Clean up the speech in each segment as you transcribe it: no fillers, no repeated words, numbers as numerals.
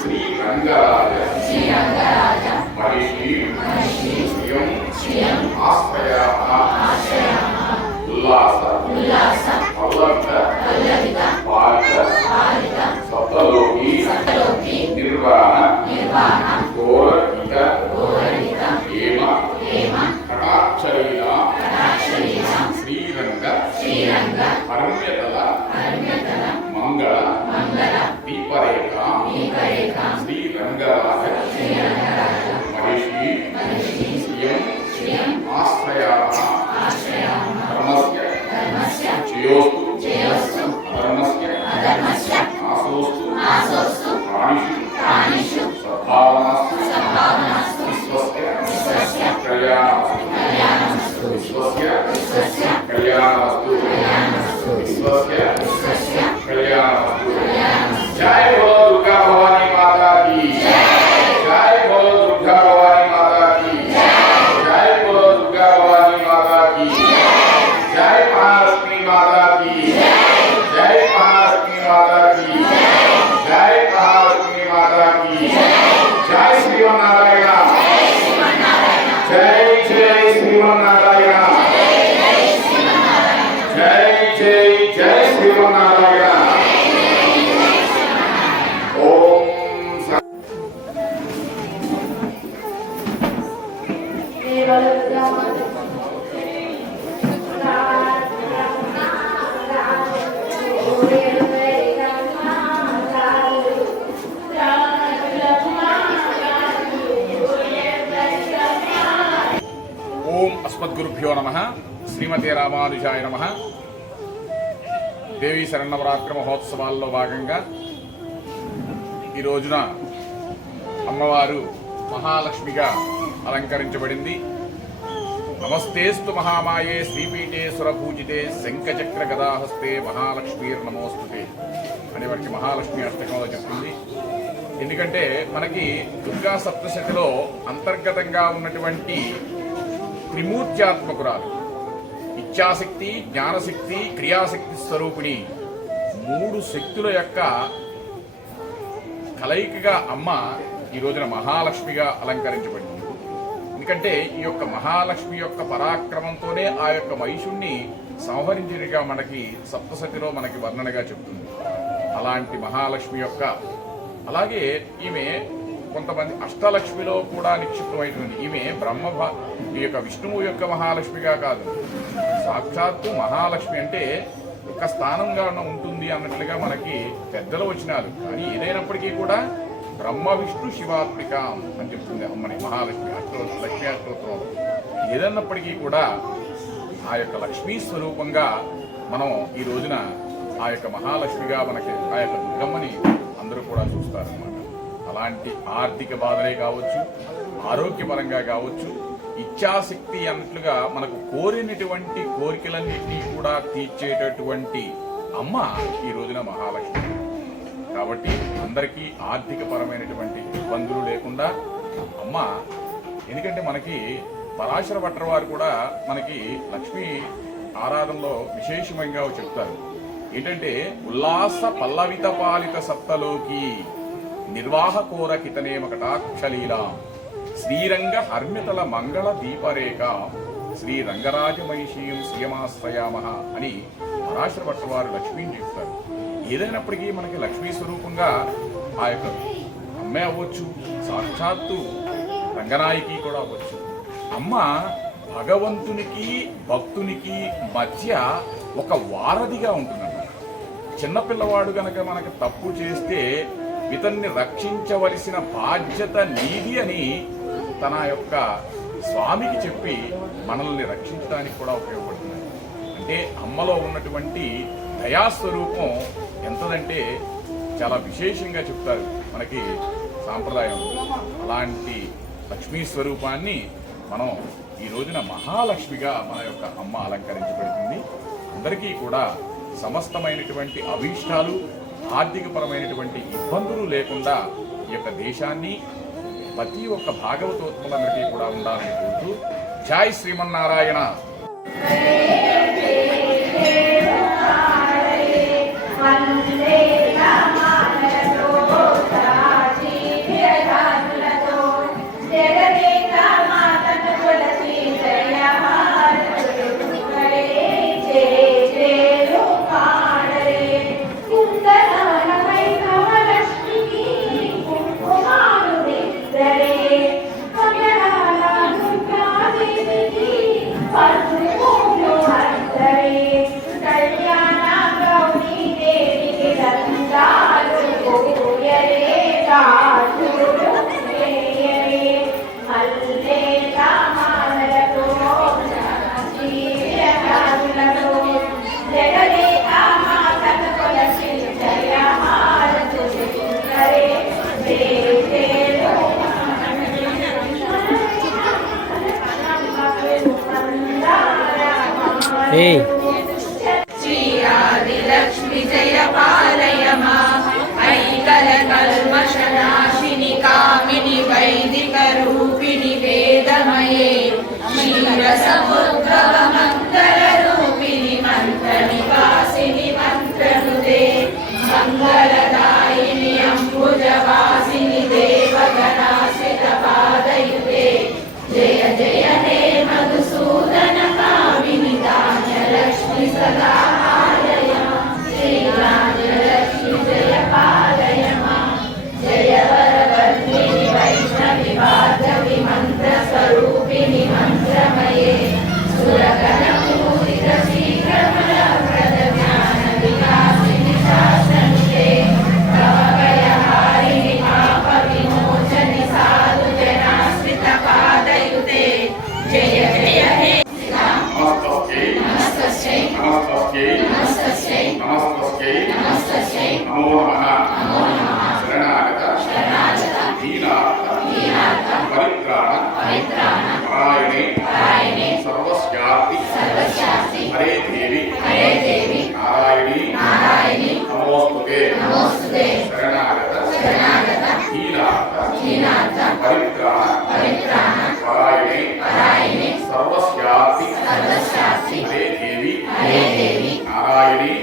శ్రీ రంగరాజ మహిషి శ్రియం ఆశ్రయామః ఉల్లాస పల్లవిత పాలిత సప్తలోకి నిర్వాణ ఘోరహిత హేమ కటాక్షరీల శ్రీరంగ హర్మ్యతల మంగళ దీపరేఖ శ్రీరంగరాజ మహిషి శ్రియం ఆశ్రయామః ధర్మస్య జయోస్తు అధర్మస్య నాశోస్తు ప్రాణిషు సద్భావనాస్తు విశ్వస్య కళ్యాణమస్తు విశ్వస్య కళ్యాణమస్తు విశ్వస్య కళ్యాణమస్తు జై బోలో దుర్గా భవానీ మాతా కీ జై బోలో దుర్గా భవానీ మాతా కీ జై బోలో దుర్గా భవానీ మాతా కీ జై మహాలక్ష్మి మాతా కీ జై మహాలక్ష్మి మాతా కీ జై మహాలక్ష్మి మాతా కీ జై శ్రీమన్నారాయణ జై జై శ్రీమన్నారాయణ జై జై జై శ్రీమన్నారాయణ ఓం ఓం అస్మద్గురుభ్యో నమః. శ్రీమతే రామానుజాయ నమః. దేవీ శరన్నవరాత్రి మహోత్సవాల్లో భాగంగా ఈ రోజున అమ్మవారు మహాలక్ష్మిగా అలంకరించబడింది. నమస్తేస్తు మహామాయే శ్రీపీఠే సురపూజితే శంఖచక్ర గదాహస్తే మహాలక్ష్మీర్ నమోస్తుతే అని వారికి మహాలక్ష్మి అష్టకంలో చెప్తుంది. ఎందుకంటే మనకి దుర్గా సప్తశతిలో అంతర్గతంగా ఉన్నటువంటి త్రిమూర్త్యాత్మకురాలు ఇచ్ఛాశక్తి, జ్ఞానశక్తి, క్రియాశక్తి స్వరూపిణి మూడు శక్తుల యొక్క కలయికగా అమ్మ ఈ రోజున మహాలక్ష్మిగా అలంకరించబడింది. ఎందుకంటే ఈ యొక్క మహాలక్ష్మి యొక్క పరాక్రమంతోనే ఆ యొక్క మహిషుణ్ణి సంహరించినగా మనకి సప్తశతిలో మనకి వర్ణనగా చెప్తుంది. అలాంటి మహాలక్ష్మి యొక్క అలాగే ఈమె కొంతమంది అష్టలక్ష్మిలో కూడా నిక్షిప్తమైనటువంటి ఈమె ఈ యొక్క విష్ణువు యొక్క మహాలక్ష్మిగా కాదు, సాక్షాత్తు మహాలక్ష్మి అంటే ఒక స్థానంగా ఉంటుంది అన్నట్లుగా మనకి పెద్దల వచనాలు. కానీ ఏదైనప్పటికీ కూడా బ్రహ్మ విష్ణు శివాత్మిక అని చెప్తుంది అమ్మని మహాలక్ష్మి లక్ష్మీ అష్టోత్తరం. ఏదన్నప్పటికీ కూడా ఆ యొక్క లక్ష్మీ స్వరూపంగా మనం ఈ రోజున ఆ యొక్క మహాలక్ష్మిగా మనకి ఆ యొక్క దుర్గమ్మని అందరూ కూడా చూస్తారన్నమాట. అలాంటి ఆర్థిక బాధలే కావచ్చు, ఆరోగ్యపరంగా కావచ్చు, ఇచ్ఛాశక్తి అన్నట్లుగా మనకు కోరినటువంటి కోరికలన్నింటినీ కూడా తీర్చేటటువంటి అమ్మ ఈ రోజున మహాలక్ష్మి. కాబట్టి అందరికీ ఆర్థిక పరమైనటువంటి ఇబ్బందులు లేకుండా అమ్మ, ఎందుకంటే మనకి పరాశర భట్టర్ వారు కూడా మనకి లక్ష్మీ ఆరాధనలో విశేషంగా చెప్తారు. ఏంటంటే ఉల్లాస పల్లవిత పాలిత సప్తలోకి నిర్వాహకోరకితనేమ కటాక్షలీలా శ్రీరంగ హర్మ్యతల మంగళ దీపరేఖ శ్రీ రంగరాజమహిషీయం శ్రియమాశ్రయామః అని పరాశర భట్టర్ వారు లక్ష్మీని చెప్తారు. ఏదైనప్పటికీ మనకి లక్ష్మీ స్వరూపంగా ఆ యొక్క అమ్మే అవ్వచ్చు, సాక్షాత్తు రంగనాయకి కూడా అవ్వచ్చు. అమ్మ భగవంతునికి భక్తునికి మధ్య ఒక వారధిగా ఉంటుందన్నమాట. చిన్నపిల్లవాడు గనక మనకి తప్పు చేస్తే ఇతన్ని రక్షించవలసిన బాధ్యత నీది అని తన యొక్క స్వామికి చెప్పి మనల్ని రక్షించడానికి కూడా ఉపయోగపడుతుంది. అంటే అమ్మలో ఉన్నటువంటి దయాస్వరూపం ఎంతదంటే చాలా విశేషంగా చెప్తారు మనకి సాంప్రదాయం. అలాంటి లక్ష్మీ స్వరూపాన్ని మనం ఈ రోజున మహాలక్ష్మిగా మన యొక్క అమ్మ అలంకరించబడుతుంది. అందరికీ కూడా సమస్తమైనటువంటి అభీష్టాలు, ఆర్థికపరమైనటువంటి ఇబ్బందులు లేకుండా ఈ యొక్క దేశాన్ని ప్రతి ఒక్క భాగవతోత్ములందరికీ కూడా ఉండాలని కోరుతూ జై శ్రీమన్నారాయణ. వందే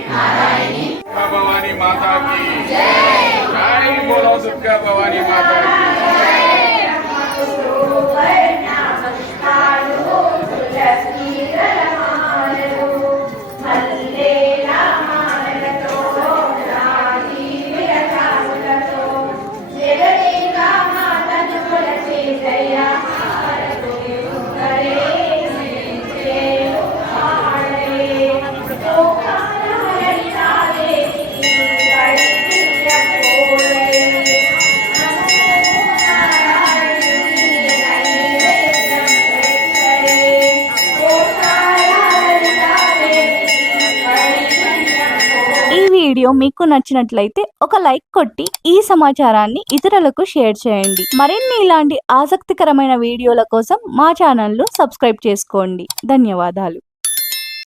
दुर्गा भवानी माता की जय। बोलो दुर्गा भवानी माता की। ఈ వీడియో మీకు నచ్చినట్లయితే ఒక లైక్ కొట్టి ఈ సమాచారాన్ని ఇతరులకు షేర్ చేయండి. మరిన్ని ఇలాంటి ఆసక్తికరమైన వీడియోల కోసం మా ఛానల్ ను సబ్స్క్రైబ్ చేసుకోండి. ధన్యవాదాలు.